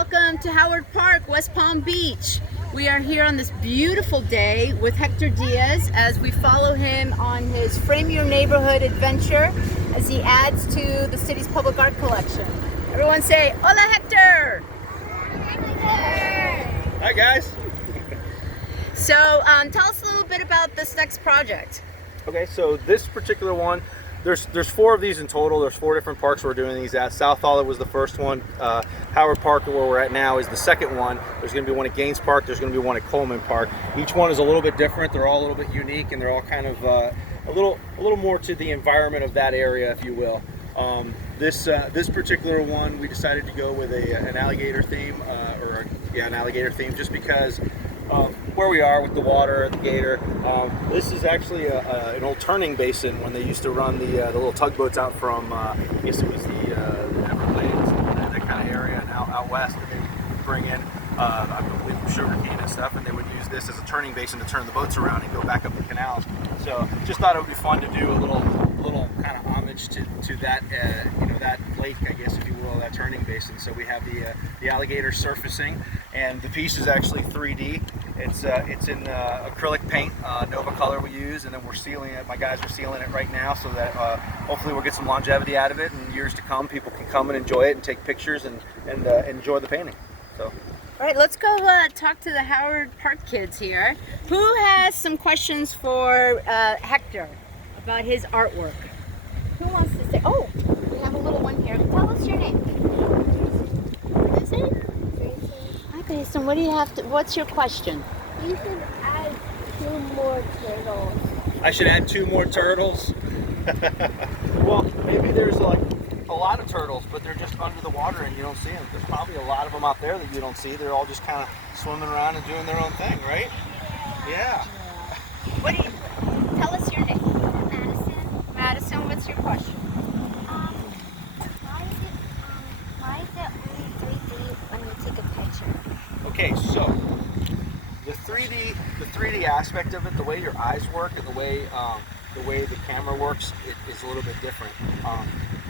welcome to Howard Park, West Palm Beach. We are here on this beautiful day with Hector Diaz as we follow him on his Frame Your Neighborhood adventure as he adds to the city's public art collection. Everyone say, "Hola, Hector!" Hi, guys. So tell us a little bit about this next project. Okay, so this particular one, there's 4 of these in total. There's 4 different parks we're doing these at. South Hollywood was the first one. Howard Park, where we're at now, is the second one. There's going to be one at Gaines Park. There's going to be one at Coleman Park. Each one is a little bit different. They're all a little bit unique, and they're all kind of a little more to the environment of that area, if you will. This particular one, we decided to go with an alligator theme, an alligator theme, just because where we are with the water, the gator. This is actually an old turning basin when they used to run the little tugboats out from, I guess it was the Everglades, that kind of area, and out west, that they would bring in with sugarcane and stuff, and they would use this as a turning basin to turn the boats around and go back up the canals. So just thought it would be fun to do a little kind of homage to that, that lake, I guess, if you will, that turning basin. So we have the alligator surfacing, and the piece is actually 3D. It's in acrylic paint, Nova color we use, and then we're sealing it. My guys are sealing it right now, so that hopefully we'll get some longevity out of it. In years to come, people can come and enjoy it and take pictures and enjoy the painting. So. All right, let's go talk to the Howard Park kids here. Who has some questions for Hector about his artwork? Who wants to say? Oh, we have a little one here. Tell us your name. Jason? Hi, Jason. What do you have to? What's your question? You should add 2 more turtles. I should add 2 more turtles. Well, maybe there's like a lot of turtles, but they're just under the water and you don't see them. There's probably a lot of them out there that you don't see. They're all just kind of swimming around and doing their own thing, right? Yeah. What do you? Tell us your name. Madison. Madison, what's your question? Why is it only 3D when you take a picture? Okay, so the 3D aspect of it, the way your eyes work and the way the camera works, it is a little bit different.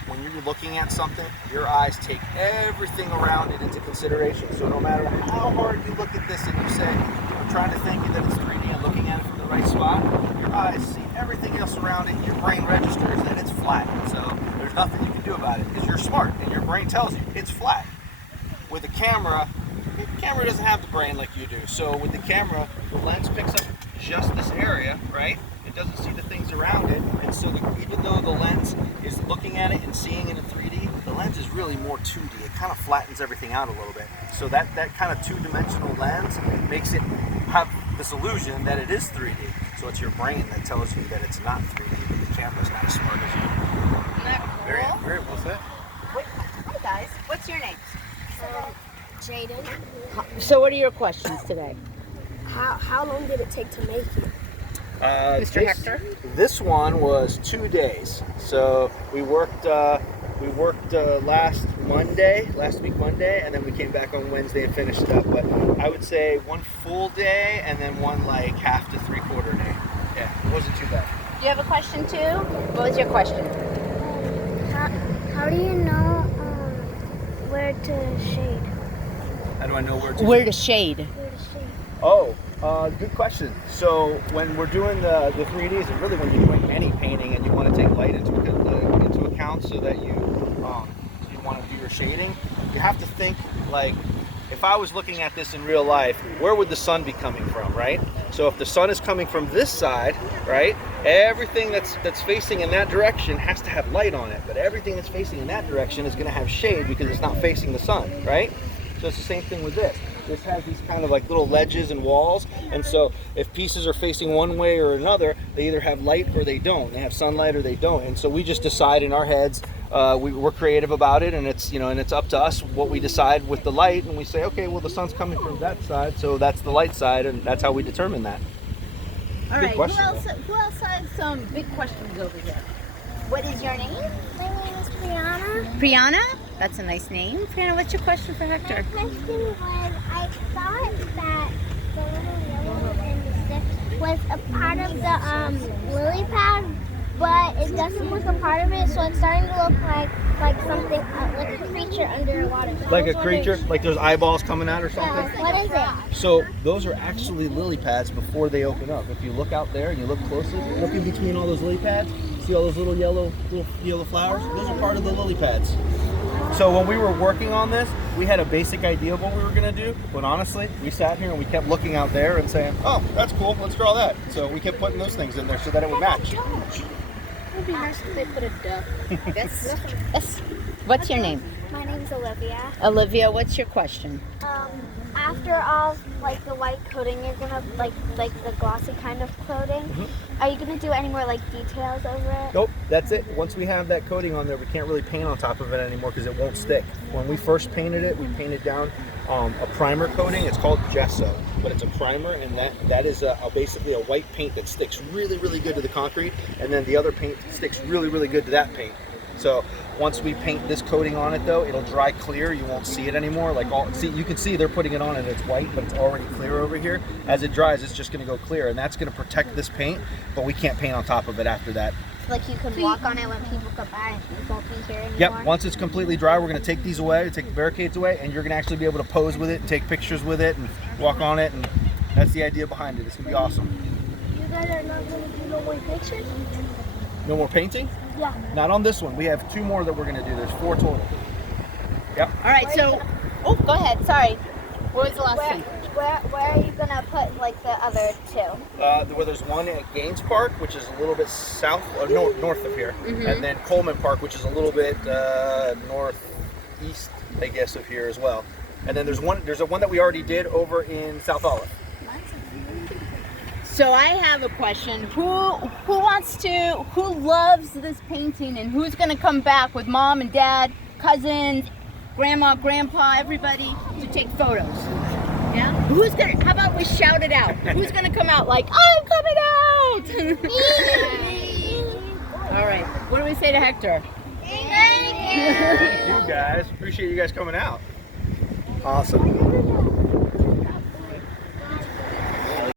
When you're looking at something, your eyes take everything around it into consideration. So no matter how hard you look at this and you say, I'm trying to think that it's 3D and looking at it from the right spot, your eyes see everything else around it, and your brain registers that it's flat. So there's nothing you can do about it because you're smart and your brain tells you it's flat. With a camera, the camera doesn't have the brain like you do. So with the camera, the lens picks up just this area, right? It doesn't see the things around it, and so even though the lens is looking at it and seeing it in 3D, the lens is really more 2D. It kind of flattens everything out a little bit. So that kind of 2-dimensional lens makes it have this illusion that it is 3D. So it's your brain that tells you that it's not 3D, but the camera's not as smart as you. Isn't that cool? Very well said. Hi guys, what's your name? Jaden. So what are your questions today? How long did it take to make it? Mr. Hector? This one was 2 days. So we worked last week Monday, and then we came back on Wednesday and finished it up. But I would say 1 full day and then 1 like half to 3/4 day. Yeah, it wasn't too bad. Do you have a question too? What was your question? How do you know where to shade? How do I know where to? Where to shade. Where to shade? Oh, good question. So when we're doing the 3Ds, and really when you're doing any painting and you want to take light into account so that you want to do your shading, you have to think like, if I was looking at this in real life, where would the sun be coming from, right? So if the sun is coming from this side, right, everything that's facing in that direction has to have light on it, but everything that's facing in that direction is going to have shade because it's not facing the sun, right? So it's the same thing with this. This has these kind of like little ledges and walls, and so if pieces are facing one way or another, they either have light or they don't. They have sunlight or they don't, and so we just decide in our heads. We're creative about it, and it's up to us what we decide with the light, and we say, okay, well the sun's coming from that side, so that's the light side, and that's how we determine that. All Good right, question, who else has some big questions over here? What is your name? My name is Brianna. Brianna? That's a nice name. Brianna, what's your question for Hector? My question was, I thought that the little yellow and the stick was a part of the lily pad, but it doesn't look a part of it, so it's starting to look like something like creature underwater. Like a creature? Like there's eyeballs coming out or something? What is it? So those are actually lily pads before they open up. If you look out there and you look closely, look in between all those lily pads, see all those little yellow flowers? Those are part of the lily pads. So when we were working on this, we had a basic idea of what we were going to do, but honestly, we sat here and we kept looking out there and saying, oh, that's cool, let's draw that. So we kept putting those things in there so that it would match. It would be nice if they put a duck. Yes. What's your name? My name's Olivia. Olivia, what's your question? After all, like the white coating, you're gonna like the glossy kind of coating. Are you gonna do any more like details over it? Nope, that's it. Once we have that coating on there, we can't really paint on top of it anymore because it won't stick. When we first painted it, we painted down a primer coating. It's called gesso, but it's a primer, and that is basically a white paint that sticks really, really good to the concrete, and then the other paint sticks really, really good to that paint. So once we paint this coating on it, though, it'll dry clear. You won't see it anymore. You can see they're putting it on and it's white, but it's already clear over here. As it dries, it's just going to go clear, and that's going to protect this paint, but we can't paint on top of it after that. Like you can walk on it when people come by and you won't be here anymore? Yep, once it's completely dry, we're going to take these away, take the barricades away, and you're going to actually be able to pose with it and take pictures with it and walk on it, and that's the idea behind it. It's going to be awesome. You guys are not going to do no more pictures? No more painting? Yeah. Not on this one. We have 2 more that we're going to do. There's 4 total. Yep. All right, so, go ahead. Sorry. What was the last thing? Where are you going to put like the other 2? Well, there's one at Gaines Park, which is a little bit south, north of here, and then Coleman Park, which is a little bit northeast, I guess, of here as well. And then there's a one that we already did over in South Olive. So I have a question. Who loves this painting, and who's going to come back with mom and dad, cousins, grandma, grandpa, everybody to take photos? Yeah? How about we shout it out? Who's going to come out like, I'm coming out? All right. What do we say to Hector? Thank you. Thank you guys. Appreciate you guys coming out. Awesome.